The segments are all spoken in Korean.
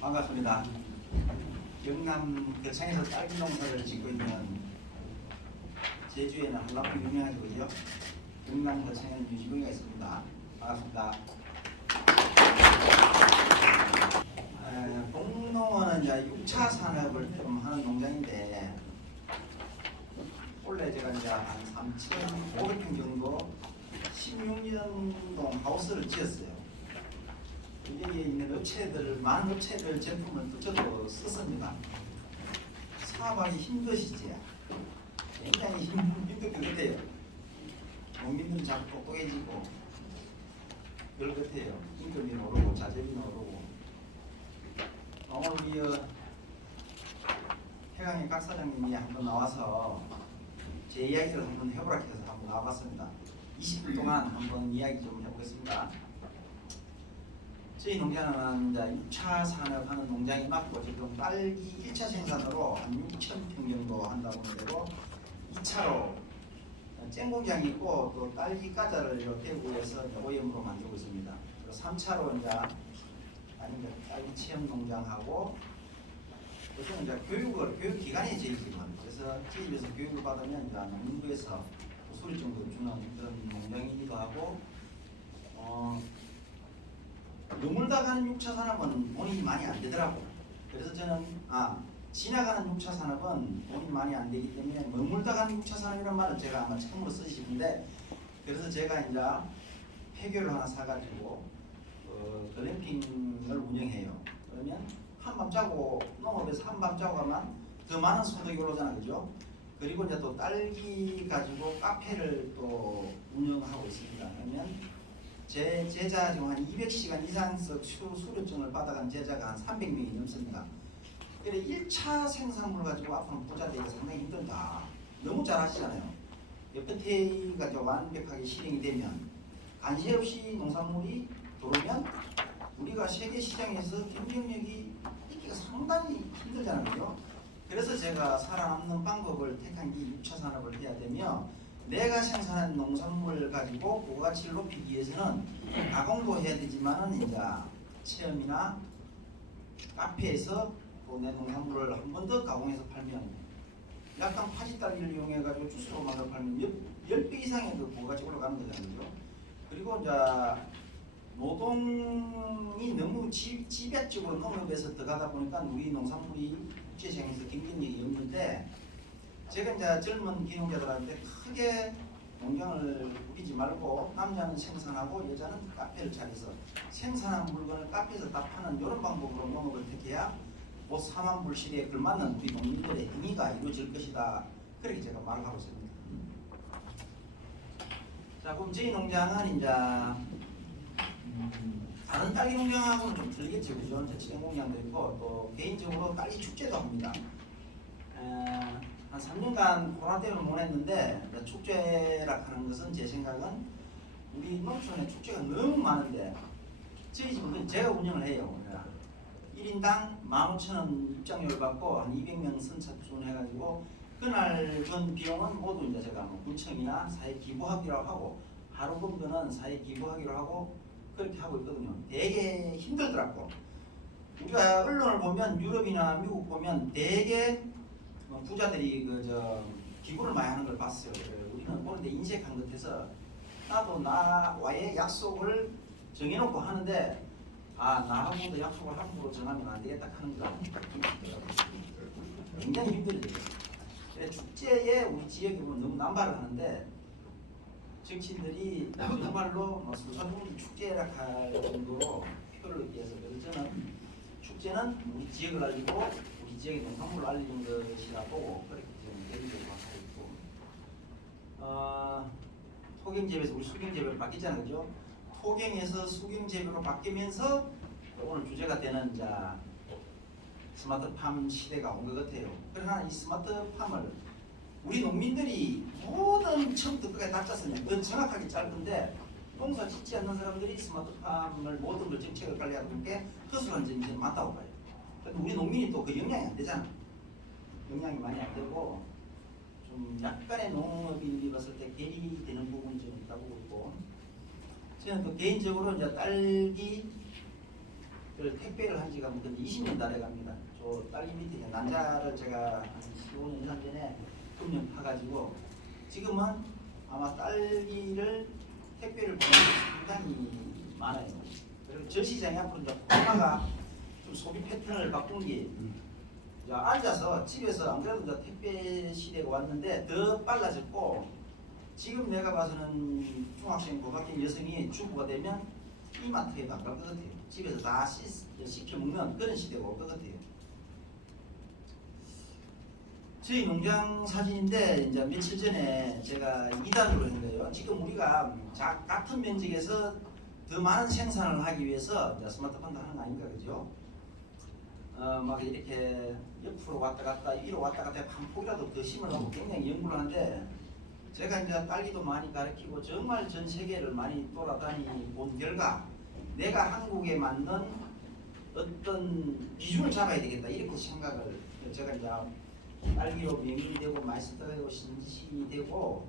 반갑습니다. 경남 거창에서 딸기 농사를 짓고 있는 제주에는 한라봉 유명하죠, 그죠? 경남 거창에는 유지봉이가 있습니다. 반갑습니다. 동농어는 이제 6차 산업을 좀 하는 농장인데 원래 제가 이제 한 3,500평 정도 16년 동 하우스를 지었어요. 여기에 있는 업체들, 많은 업체들 제품을 또 저도 썼습니다. 사업하기 힘드시지? 굉장히 힘들 것 같아요. 농민들은 자꾸 똑똑해지고 그럴 것 같아요. 임금이 오르고 자재비는 오르고. 오늘 우리 해강의 각 사장님이 한번 나와서 제 이야기를 한번 해보라 해서 한번 나와봤습니다. 20분 동안 한번 이야기 좀 해보겠습니다. 저희 농장은 이제 6차 산업하는 농장이 맞고 지금 딸기 1차 생산으로 한 6,000평 정도 한다고 하는데도 2차로 쨍공장이 있고 또 딸기 과자를 대구에서 OEM으로 만들고 있습니다. 그리고 3차로 이제 딸기 체험 농장하고 우선 이제 교육 기관이 제일 기관. 그래서 저희 집에서 교육을 받으면 이제 농부에서 수료증도 주는 그런 농장이기도 하고 머물다 가는 6차 산업은 돈이 많이 안 되더라고. 그래서 저는 지나가는 6차 산업은 돈이 많이 안 되기 때문에 머물다 가는 6차 산업이라는 말을 제가 아마 처음으로 쓰시는데 그래서 제가 이제 폐교를 하나 사가지고 글램핑을 운영해요. 그러면 한밤 자고 농업에서 한밤 자고 가면 더 많은 소득이 올라오잖아, 그죠? 그리고 이제 또 딸기 가지고 카페를 또 운영하고 있습니다. 그러면 제 제자 지금 한 200시간 이상씩 수료증을 받아간 제자가 한 300명이 넘습니다. 그래 1차 생산물 가지고 앞으로 부자 되기가 상당히 힘들다. 너무 잘 하시잖아요. FTA 가지고 완벽하게 실행이 되면 관시 없이 농산물이 들어오면 우리가 세계 시장에서 경쟁력이 있기가 상당히 힘들잖아요. 그래서 제가 살아남는 방법을 택한 게 6차 산업을 해야 되며 내가 생산한 농산물 가지고 부가가치를 높이기 위해서는 가공도 해야 되지만은 이제 체험이나 카페에서 또 내 농산물을 한 번 더 가공해서 팔면 약간 파지딸기를 이용해 가지고 주스로 만들어 팔면 10배 이상의 그 부가가치 올라가는 거잖아요. 그리고 이제 노동이 너무 지배적으로 농업에서 들어가다 보니까 우리 농산물이 국제시장에서 경쟁력이 없는데 제가 이제 젊은 기농자들한테 크게 농장을 부리지 말고 남자는 생산하고 여자는 카페를 차려서 생산한 물건을 카페에서 다 파는 이런 방법으로 농업을 택해야 곧 4만 불 시대에 걸맞는 우리 농민들의 행위가 이루어질 것이다. 그렇게 제가 말을 하고 있습니다. 자, 그럼 저희 농장은 이제 다른 딸기 농장하고는 좀 틀리겠죠, 그죠? 지금 농장도 있고 또 개인적으로 딸기 축제도 합니다. 한 3년간 코로나 때문에 못 했는데 축제라 하는 것은 제 생각은 우리 농촌에 축제가 너무 많은데 저희 집은 제가 운영을 해요. 1인당 15,000원 입장료를 받고 한 200명 선착순 해가지고 그날 전 비용은 모두 이제 제가 군청이나 사회 기부하기로 하고 하루 검도는 사회 기부하기로 하고 그렇게 하고 있거든요. 되게 힘들더라고. 우리가 언론을 보면 유럽이나 미국 보면 되게 부자들이 기부를 많이 하는 걸 봤어요. 우리는 보는데 인색한 것 같아서 나도 나와의 약속을 정해놓고 하는데 나하고도 약속을 함부로 정하면 안 되겠다 하는 거 굉장히 힘들죠. 축제에 우리 지역에 보면 너무 남발을 하는데 정치인들이 정말로 소상공인 축제라 할 정도로 표를 얻기 위해서 그래서 저는 축제는 우리 지역을 알리고 우리 지역의 농산물을 알리는 것이라 보고 그렇게 지금 대비적으로 하고 있고 토경재배에서 우리 수경재배로 바뀌잖아요, 그죠? 토경에서 수경재배로 바뀌면서 오늘 주제가 되는 이제 스마트팜 시대가 온 것 같아요. 그러나 이 스마트팜을 우리 농민들이 모든 처음부터 끝까지 다 짰으면 더 정확하게 짤 건데 농사 짓지 않는 사람들이 스마트팜을 모든 걸 정책을 관리하는 게 허술한 점이 많다고 봐요. 근데 우리 농민이 또 그 영향이 안 되잖아. 영향이 많이 안 되고 좀 약간의 농업인들이 봤을 때 괴리되는 부분이 좀 있다고 보고, 저는 또 개인적으로 이제 딸기를 택배를 한 지가 20년 달에 갑니다. 저 딸기 밑에 이제 난자를 제가 한 15년 이상 전에 금년 파가지고 지금은 아마 딸기를 택배를 보내는 게 상당히 많아요. 그리고 전시장이 앞으로 이제 코로나가 좀 소비 패턴을 바꾼 게 이제 앉아서 집에서 안 그래도 이제 택배 시대가 왔는데 더 빨라졌고, 지금 내가 봐서는 중학생, 고등학생 여성이 주부가 되면 이마트에 나갈 것 같아요. 집에서 다 시켜 먹는 그런 시대가 올 것 같아요. 저희 농장 사진인데 이제 며칠 전에 제가 2단으로 한 거예요. 지금 우리가 같은 면적에서 더 많은 생산을 하기 위해서 이제 스마트폰도 하는 거 아닌가, 그죠? 막 이렇게 옆으로 왔다 갔다, 위로 왔다 갔다 한 폭이라도 더 심으려고 굉장히 연구를 하는데, 제가 이제 딸기도 많이 가르치고 정말 전 세계를 많이 돌아다니 본 결과 내가 한국에 맞는 어떤 기준을 잡아야 되겠다 이렇게 생각을, 제가 이제 딸기로 명인이 되고 마이스터가 되고 신지신이 되고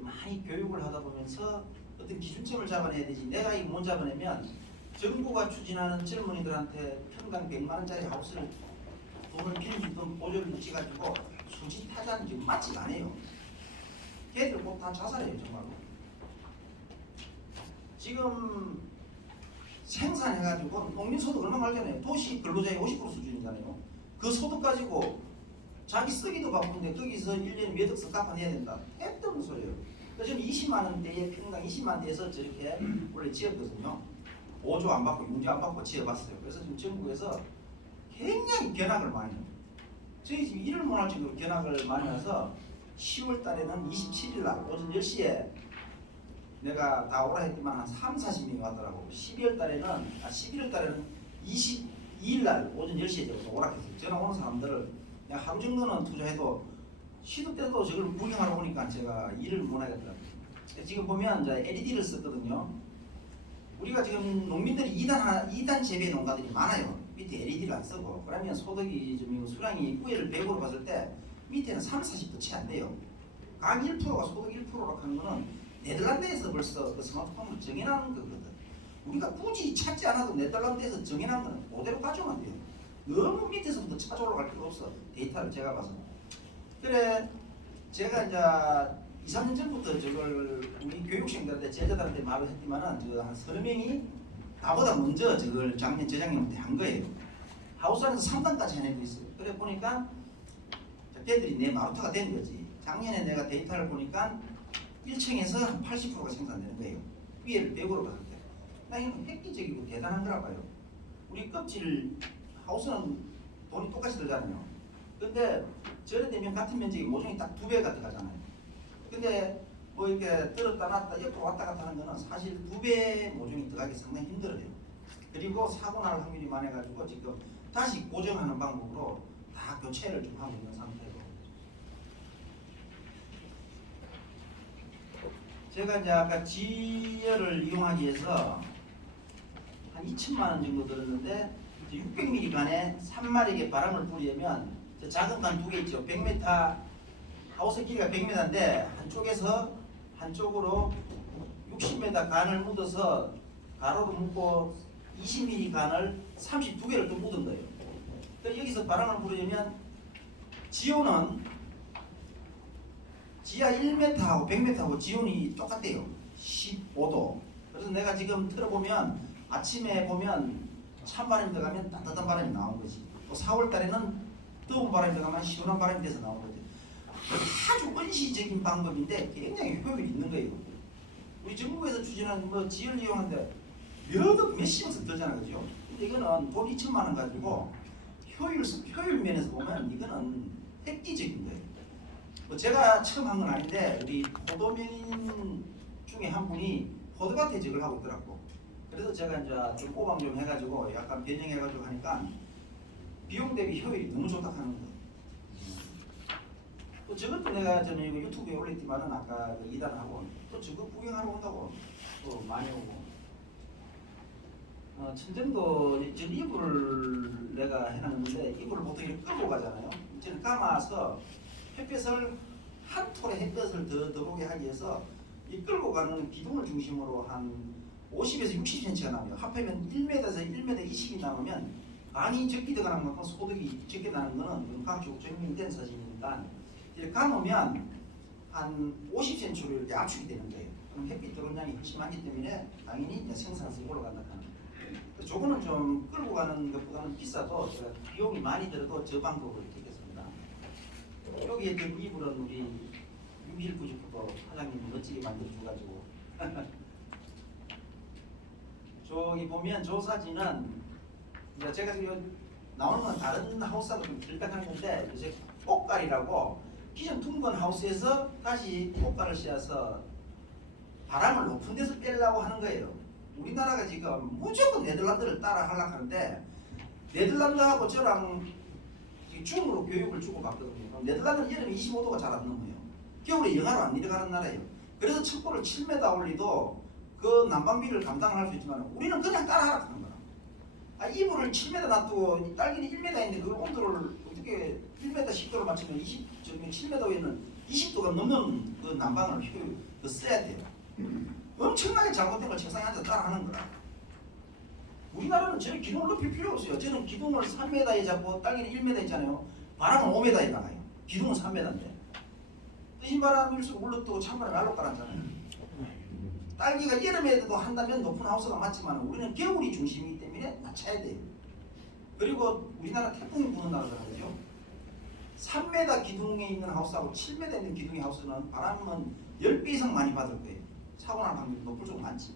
많이 교육을 하다 보면서 어떤 기준점을 잡아내야 되지. 내가 이거 못 잡아내면 정부가 추진하는 젊은이들한테 평당 100만 원짜리 하우스를 돈을 빌리든 보조를 찍어가지고 수지타자는 지금 맞지가 않아요. 걔들 꼭 다 자살해요 정말로. 지금 생산해가지고 농민소득 얼마 말잖아요. 도시 근로자의 50% 수준이잖아요. 그 소득 가지고 자기 쓰기도 바쁜데 거기서 1년에 몇 억씩 갚아내야 된다. 택도 없는 소리예요. 그래서 저는 20만 원대에 평당 20만 원대에서 저렇게 원래 지었거든요. 보조 안 받고 융자 안 받고 지어봤어요. 그래서 지금 전국에서 굉장히 견학을 많이 해요. 저희 지금 일을 못할 정도로 견학을 많이 해서 10월 달에는 27일 날 오전 10시에 내가 다 오라 했지만 한 3, 40명이 왔더라고. 11월 달에는 22일 날 오전 10시에 제가 오라 했어요. 전화 오는 사람들을 그냥 하루 정도는 투자해도 시도 때도 저걸 구경하러 오니까 제가 일을 못 하겠더라고요. 지금 보면 이제 LED를 썼거든요. 우리가 지금 농민들이 2단 재배 농가들이 많아요. 밑에 LED를 안 쓰고. 그러면 소득이 좀 수량이 구애를 100으로 봤을 때 밑에는 3, 40도 채 안 돼요. 각 1%가 소득 1%라고 하는 거는 네덜란드에서 벌써 그 스마트폰을 정해놓은 거거든. 우리가 굳이 찾지 않아도 네덜란드에서 정해놓은 거는 그대로 가져오면 돼요. 너무 밑에서부터 찾아 올라갈 필요 없어. 데이터를 제가 봐서. 그래 제가 이제 2, 3년 전부터 저걸 우리 교육생들한테 제자들한테 말을 했지만은 저 한 30명이 나보다 먼저 저걸 작년 재작년부터 한 거예요. 하우스 안에서 3단까지 해내고 있어요. 그래 보니까 걔들이 내 마루타가 된 거지. 작년에 내가 데이터를 보니까 1층에서 한 80%가 생산되는 거예요. 위에를 100으로 봤을 때. 나 이건 획기적이고 대단한 거라 봐요. 우리 껍질 하우스는 돈이 똑같이 들잖아요. 근데 저래 되면 같은 면적이 모종이 딱 2배가 들어가잖아요. 근데 뭐 이렇게 들었다 놨다 옆으로 왔다 갔다 하는 거는 사실 2배 모종이 들어가기 상당히 힘들어요. 그리고 사고 날 확률이 많아가지고 지금 다시 고정하는 방법으로 다 교체를 좀 하고 있는 상태고. 제가 이제 아까 지열을 이용하기 위해서 한 2천만 원 정도 들었는데 600mm 간에 3마리에게 바람을 뿌리면 작은 간 2개 있죠. 100m 하우스 길이가 100m인데 한쪽으로 60m 간을 묻어서 가로로 묶고 20mm 간을 32개를 또 묻은 거예요. 그래서 여기서 바람을 뿌리면 지온은 지하 1m하고 100m하고 지온이 똑같대요. 15도. 그래서 내가 지금 틀어보면 아침에 보면 찬바람이 들어가면 따뜻한 바람이 나온 거지. 또 4월 달에는 뜨거운 바람이 들어가면 시원한 바람이 돼서 나온 거지. 아주 원시적인 방법인데 굉장히 효율이 있는 거예요. 우리 정부에서 추진하는 뭐 지열 이용하는데 몇십억씩 들잖아, 그죠? 근데 이거는 돈 2천만 원 가지고 효율 면에서 보면 이거는 획기적인 거예요. 뭐 제가 처음 한 건 아닌데 우리 포도민 중에 한 분이 포도밭에 저걸 하고 있더라고. 그래서 제가 이제 좀 꼬방 좀 해가지고 약간 변형해가지고 하니까 비용 대비 효율이 너무 좋다 하는 거예요. 또 저것도 내가 저는 이거 유튜브에 올렸지만은 아까 그 이단하고 또 저거 구경하러 온다고 또 많이 오고. 천정도 전 이불을 내가 해놨는데 이불을 보통 이렇게 끌고 가잖아요. 저는 감아서 햇볕을 한 톨의 햇볕을 더 들어오게 하기 위해서 이 끌고 가는 기둥을 중심으로 한 50에서 60cm가 나와요. 합하면 1m에서 1m 20이 남으면 많이 적게 들어가는 만큼 소득이 적게 나는 거는 각종 증명된 사실이니까 이렇게 감으면 한 50cm로 이렇게 압축이 되는 거예요. 그럼 햇빛 들어온 양이 훨씬 많기 때문에 당연히 이제 생산성이 올라간다 하는 거예요. 저거는 좀 끌고 가는 것보다는 비싸도 제가 비용이 많이 들어도 저 방법을 택했습니다. 여기에 든 이불은 우리 6199도 사장님이 멋지게 만들어줘가지고 저기 보면 저 사진은 제가 지금 나오는 건 다른 하우스하고 좀 들딱한 건데 이제 꽃갈이라고 기존 둥근 하우스에서 다시 꽃갈을 씌워서 바람을 높은 데서 빼려고 하는 거예요. 우리나라가 지금 무조건 네덜란드를 따라 하려고 하는데 네덜란드하고 저랑 줌으로 교육을 주고 받거든요. 네덜란드는 여름에 25도가 잘 안 넘어요. 겨울에 영하로 안 내려가는 나라예요. 그래서 층고를 7m 올리도 그 난방비를 감당할 수 있지만 우리는 그냥 따라 하려고 하는 거야. 이불을 7m 놔두고 딸기는 1m인데 그걸 온도를 어떻게 1m 10도를 맞추면 7m 위에는 20도가 넘는 그 난방을 써야 돼요. 엄청나게 잘못된 걸 책상에 앉아 따라 하는 거라. 우리나라는 저는 기둥을 높일 필요 없어요. 저는 기둥을 3m에 잡고 딸기는 1m 있잖아요. 바람은 5m에 나가요. 기둥은 3m인데. 뜨신 바람일수록 물러뜨고 찬바람이 알로 깔았잖아요. 딸기가 여름에도 한다면 높은 하우스가 맞지만 우리는 겨울이 중심이기 때문에 낮춰야 돼요. 그리고 우리나라 태풍이 부는 나라잖아요. 3m 기둥에 있는 하우스하고 7m 있는 기둥의 하우스는 바람은 10배 이상 많이 받을 거예요. 사고 날 확률이 높을 정도 많지.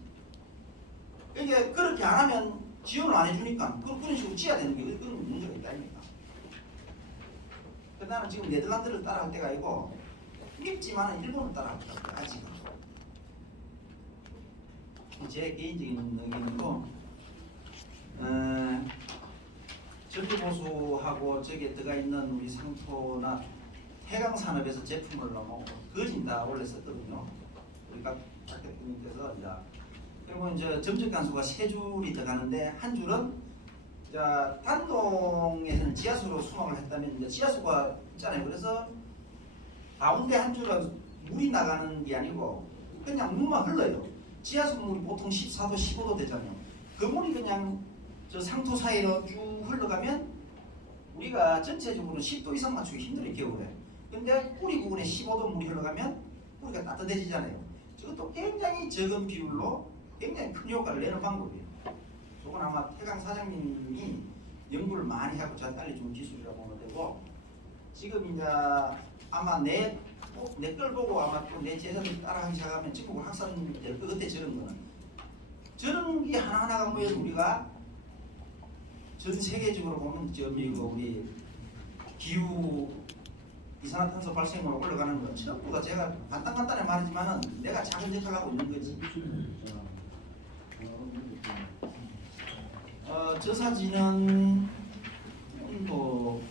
이게 그렇게 안 하면 지원을 안 해주니까 그런 식으로 지어야 되는 게 그런 문제가 있다 아닙니까? 나는 지금 네덜란드를 따라할 때가 아니고 밉지만 일본을 따라할 때가 아직은. 제 개인적인 의견이고 전기보수하고 저기에 들어가 있는 우리 상토나 해강산업에서 제품을 너무 거진 다 원래 썼거든요. 우리가 박 대표님께서 이제 그리고 이제 점적 간수가 3줄이 들어가는데 한 줄은 단동에서는 지하수로 수막을 했다면 이제 지하수가 있잖아요. 그래서 가운데 한 줄은 물이 나가는 게 아니고 그냥 물만 흘러요. 지하수 물이 보통 14도, 15도 되잖아요. 그 물이 그냥 저 상토 사이로 쭉 흘러가면 우리가 전체적으로 10도 이상 맞추기 힘들어요, 겨울에. 근데 뿌리 부분에 15도 물이 흘러가면 뿌리가 따뜻해지잖아요. 저것도 굉장히 적은 비율로 굉장히 큰 효과를 내는 방법이에요. 저건 아마 태강 사장님이 연구를 많이 하고 저한테 알려준 기술이라고 보면 되고 지금 이제 아마 내 걸 보고 아마 또 내 재산을 따라하기 시작하면 전국을 확산될 것 같아. 저런 게 하나하나가 모여서 우리가 전 세계적으로 보면 이거 우리 기후 이산화탄소 발생으로 올라가는 건 전부가 제가 간단하게 말하지만은 내가 작은 역할을 하고 있는 거지. 저 사진은 뭐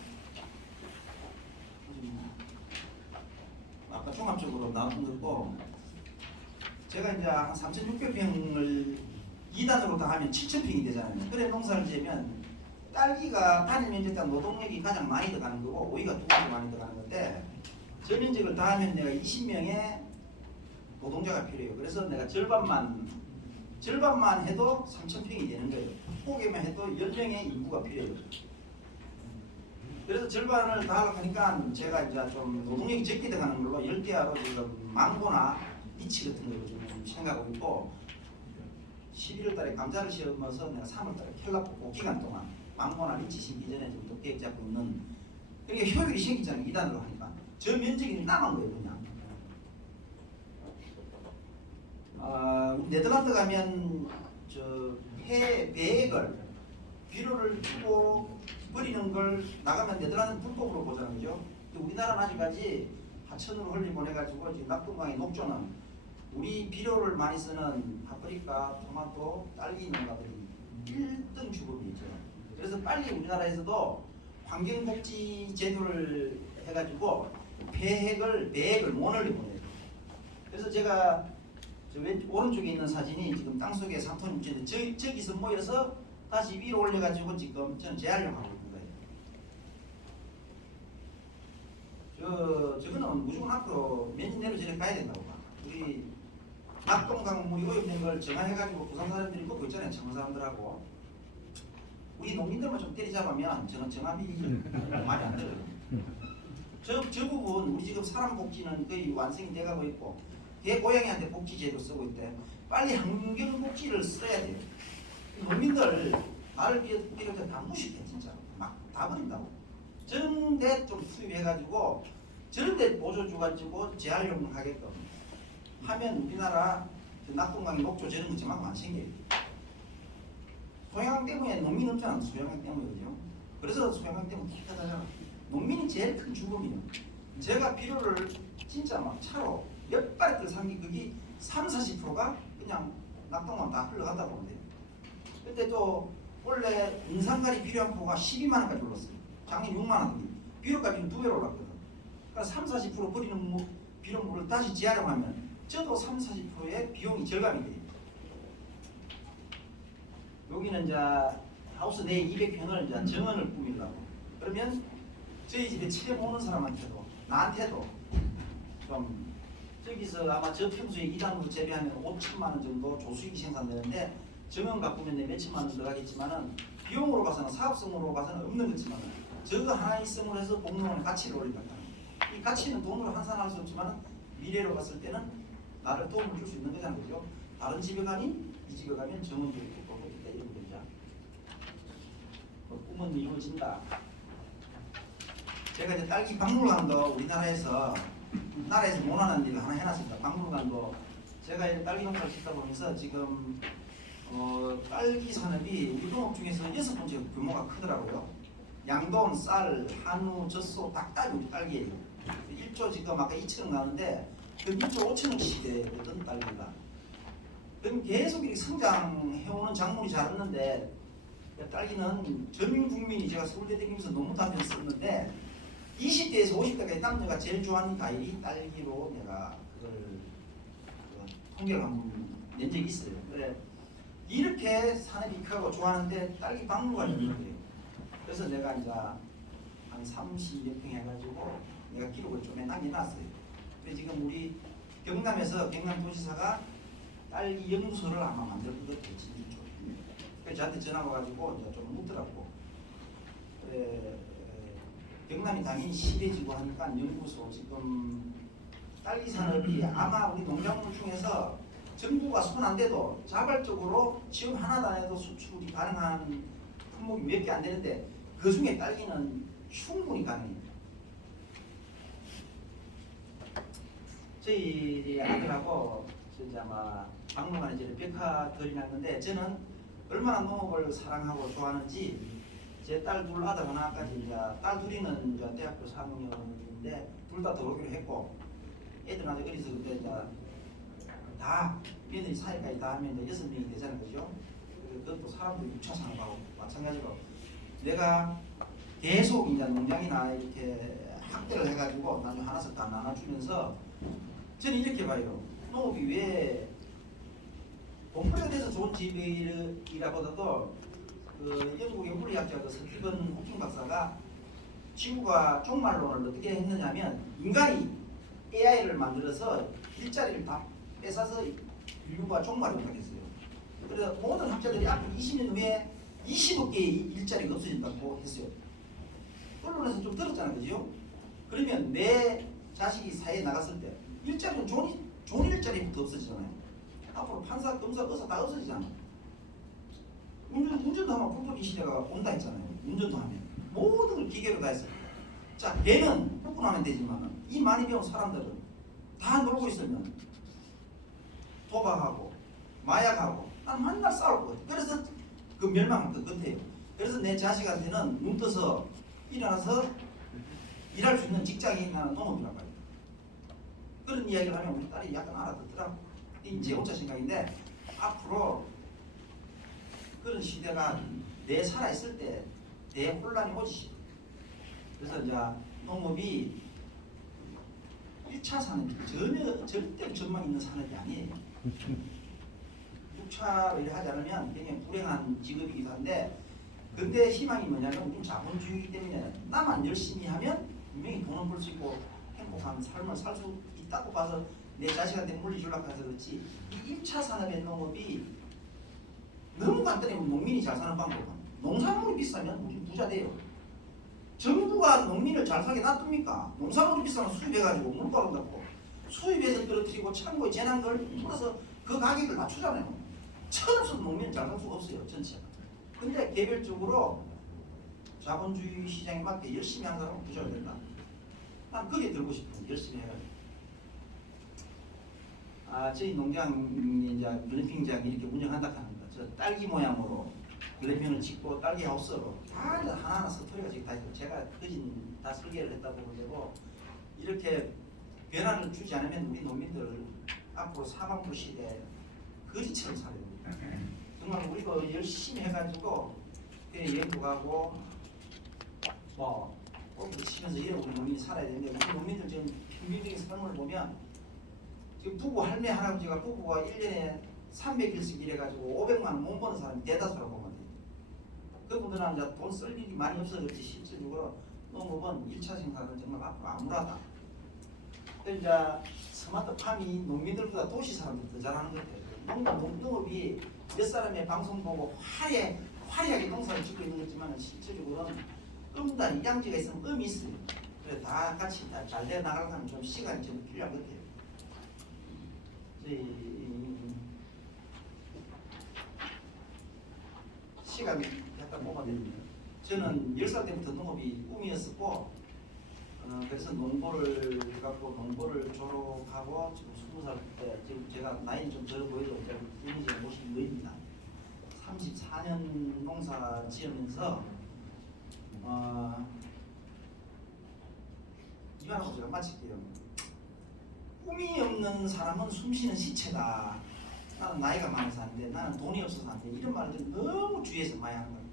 아까 종합적으로 나온 거고 제가 이제 한 3,600평을 2단으로 다 하면 7,000평이 되잖아요. 그래 농사를 지으면 딸기가 단일 면적당 노동력이 가장 많이 들어가는 거고 오이가 2번째 많이 들어가는 건데 저 면적을 다 하면 내가 20명의 노동자가 필요해요. 그래서 내가 절반만 해도 3,000평이 되는 거예요. 포개만 해도 10명의 인구가 필요해요. 그래서 절반을 다 하려고 하니까 제가 이제 좀 노동력이 적게 들어가는 걸로 열대야로 지금 망고나 리치 같은 거를 좀 생각하고 있고 11월 달에 감자를 심어서 내가 3월 달에 캘라고 기간 동안 망고나 리치 심기 전에 좀 더 계획 잡고 있는 그러니까 효율이 생기잖아요. 2단으로 하니까 저 면적이 남은 거예요. 그냥 네덜란드 가면 저 배액을 비료를 주고 버리는 걸 나가면 네덜란드는 불법으로 보잖아요. 그죠? 우리나라는 아직까지 하천으로 흘려보내가지고 지금 낙동강의 녹조는 우리 비료를 많이 쓰는 파프리카, 토마토, 딸기 농가들이 1등 주범이죠. 그래서 빨리 우리나라에서도 환경복지 제도를 해가지고 배액을 못 올려보내요. 그래서 제가 오른쪽에 있는 사진이 지금 땅속에 3톤 6천인데 저기서 모여서 다시 위로 올려가지고 지금 저는 재활용 하고 있는 거예요. 저거는 무조건 앞으로 몇 년 내로 저래 가야 된다고 봐. 우리 낙동강물이 오염된 걸 정화해가지고 부산 사람들이 먹고 있잖아요. 청도 사람들하고. 우리 농민들만 좀 때리잡으면 저는 정합이 많이 안 들어요. 저 부분 우리 지금 사람 복지는 거의 완성이 돼가고 있고 개 고양이한테 복지제도 쓰고 있대. 빨리 환경 복지를 써야 돼요. 농민들 나를 비롯해 다 무식해 진짜. 막 다 버린다고. 저런데 좀 투입해가지고 저런데 보조 줘가지고 재활용하게끔 하면 우리나라 낙동강이 녹조 저런 거 저만큼 안 생겨요. 소양강 때문에 농민 없잖아. 소양강 때문이거든요. 그래서 소양강 때문에 깨끗하잖아. 농민이 제일 큰 죽음이에요. 제가 비료를 진짜 막 차로 몇 바리들 산게 그게 30~40%가 그냥 낙동강 다 흘러간다고 보면 돼요. 그때 또 원래 인상갈이 필요한 포가 12만 원까지 올랐어요. 작년 6만 원. 비료값이 2배로 올랐거든. 그러니까 30~40% 버리는 비료물을 다시 재활용하면 저도 30~40%의 비용이 절감이 돼요. 여기는 이제 하우스 내 200평을 이제 정원을 꾸미려고. 그러면 저희 집에 처음 오는 사람한테도 나한테도 좀 저기서 아마 저 평소에 2단으로 재배하면 5천만 원 정도 조수익이 생산되는데 정원 가꾸면 내 몇천만 원 들어가겠지만은 비용으로 봐서는 사업성으로 봐서는 없는 거지만 저거 하나 있음으로 해서 공동의 가치를 올린다. 이 가치는 돈으로 환산할 수 없지만 미래로 봤을 때는 나를 도움을 줄 수 있는 거잖아요. 그죠? 다른 집에 가니 이 집에 가면 정원도 있고 돈도 있다 이런 거죠. 꿈은 이루어진다. 제가 이제 딸기 박물관도 우리나라에서 못하는 일을 하나 해놨습니다. 박물관도 제가 이제 딸기 농사를 짓다 보면서 지금 딸기 산업이 우리 농업 중에서 6번째 규모가 크더라고요. 양돈, 쌀, 한우, 젖소, 닭다리 우리 딸기예요. 1조 지금 아까 2천원 나왔는데 그 1조 5천원씩 되거든 딸기가. 그럼 계속 이렇게 성장해오는 작물이 자랐는데 딸기는 전 국민이 제가 서울대 다니면서 농무 담배를 썼는데 20대에서 50대까지 남녀가 제일 좋아하는 과일이 딸기로 내가 그걸 통계를 한번 낸 적이 있어요. 그래 이렇게 산업이 크고 좋아하는데 딸기 박물관이 있는 거예요. 그래서 내가 이제 한 30여 평 해가지고 내가 기록을 좀 남겨놨어요. 근데 지금 우리 경남에서 경남도지사가 딸기 연구소를 아마 만들 것 같아요. 진주 쪽에. 그래서 저한테 전화가 와가지고 이제 좀 묻더라고. 그래 경남이 당연히 시대지고 하니까 연구소 지금 딸기 산업이 아마 우리 농작물 중에서 정부가 손 안 대도 자발적으로 지원 하나도 안 해도 수출이 가능한 품목이 몇 개 안 되는데 그 중에 딸기는 충분히 가능해요. 저희 아들하고 이제 아마 박물관에 이제 벽화들이 났는데 저는 얼마나 농업을 사랑하고 좋아하는지 제 딸 둘 아들 하나까지 이제 딸 둘이는 이제 대학교 4학년인데 둘 다 들어오기로 했고 애들 아직 어려서 그때 이제 다 며느리 사이까지 다 하면 이제 6명이 되잖아요, 그죠? 그것도 사람들 6차 산업하고 마찬가지로 내가 계속 이제 농장이나 이렇게 학대를 해가지고 나중에 하나씩 다 나눠주면서 저는 이렇게 봐요. 농업이 왜 공부에 대해서 좋은 집이라보다도 그 영국의 물리학자 그 스티븐 호킹 박사가 지구가 종말론을 어떻게 했느냐면 인간이 AI를 만들어서 일자리를 다 뺏어서 인류가 종말을 하겠어요. 그래서 모든 학자들이 앞으로 20년 후에 20억 개의 일자리가 없어진다고 했어요. 언론에서 좀 들었잖아요, 그죠? 그러면 내 자식이 사회에 나갔을 때 일자리는 좋은 일자리부터 없어지잖아요. 앞으로 판사, 검사, 의사 다 없어지잖아요. 운전도 하면 불법인 시대가 온다 했잖아요. 운전도 하면 모든 걸 기계로 다 했어요. 자, 배는 불법하면 되지만 이 많이 배운 사람들은 다 놀고 있으면 도박하고 마약하고 난 맨날 싸우거든. 그래서 그 멸망한 것 같아요. 그래서 내 자식한테는 눈 떠서 일어나서 일할 수 있는 직장이 나는 농업이라고 해요. 그런 이야기를 하면 우리 딸이 약간 알아듣더라고. 이 제 혼자 생각인데 앞으로 그런 시대가 내 살아있을 때 내 혼란이 오지. 그래서 이제 농업이 1차 산업이 전혀 절대 전망 있는 산업이 아니에요. 6차로 일을 하지 않으면 굉장히 불행한 직업이기도 한데, 근데 희망이 뭐냐면 우리 자본주의이기 때문에 나만 열심히 하면 분명히 돈을 벌 수 있고 행복한 삶을 살 수 있다고 봐서 내 자식한테 물려주려고 해서 그렇지, 이 1차 산업의 농업이 너무 간단해요. 농민이 잘 사는 방법은 농산물이 비싸면 우리 부자 돼요. 정부가 농민을 잘 사게 놔둡니까? 농산물이 비싸면 수입해가지고 물가로 닫고 수입해서 떨어뜨리고 창고에 재난걸 풀어서 그 가격을 낮추잖아요. 천없어도 농민은 잘 살 수가 없어요. 전체가. 근데 개별적으로 자본주의 시장에 맞게 열심히 한 사람은 부자가 된다. 난 그게 들고 싶어. 열심히 해가지고. 저희 농장이 이제 글램핑장 이렇게 운영한다 하는데, 저 딸기 모양으로 글램핑을 짓고 딸기 하우스로 다 이제 하나하나 스토리가 지금 다 있고, 제가 그진 다 설계를 했다고 보면 되고, 이렇게 변화를 주지 않으면 우리 농민들 앞으로 사망부 시대에 거지처럼 살아야 됩니다. 정말 우리가 열심히 해가지고 여행도 가고 꽃도 치면서 이런 우리 농민이 살아야 되는데, 우리 농민들 지금 평균적인 삶을 보면 지금 부부 할매 할아버지가 부부가 1년에 300일씩 일해가지고 500만 원 못 버는 사람이 대다수라고 보면 돼요. 그분들은 이제 돈 쓸 일이 많이 없어서 그렇지 실질적으로 농업은 1차 생산은 정말 앞으로 암울하다. 근데 이제 스마트팜이 농민들보다 도시 사람들 더 잘하는 것 같아요. 농업이 몇 사람의 방송 보고 화려하게 농사를 짓고 있는 거지만 실질적으로는 다 이양지가 있으면 음이 있어요. 그래 다 같이 잘 돼 나가려면 좀 시간이 좀 필요한 것 같아요. 시간이 약간 뭐가 되는데요. 저는 10살 때부터 농업이 꿈이었었고, 그래서 농고를 졸업하고 지금 20살 때, 지금 제가 나이는 좀 들어 보여도 제가 이미지가 52입니다. 34년 농사 지으면서 이만하고 제가 마칠게요. 꿈이 없는 사람은 숨쉬는 시체다. 나는 나이가 많아서 안 돼. 나는 돈이 없어서 안 돼. 이런 말을 너무 주위에서 많이 하는 거예요.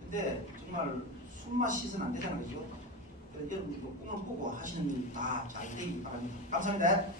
근데 정말 숨만 쉬서는 안 되잖아요. 그죠? 그래서 여러분들도 꿈을 꾸고 하시는 일 다 잘 되기 바랍니다. 감사합니다.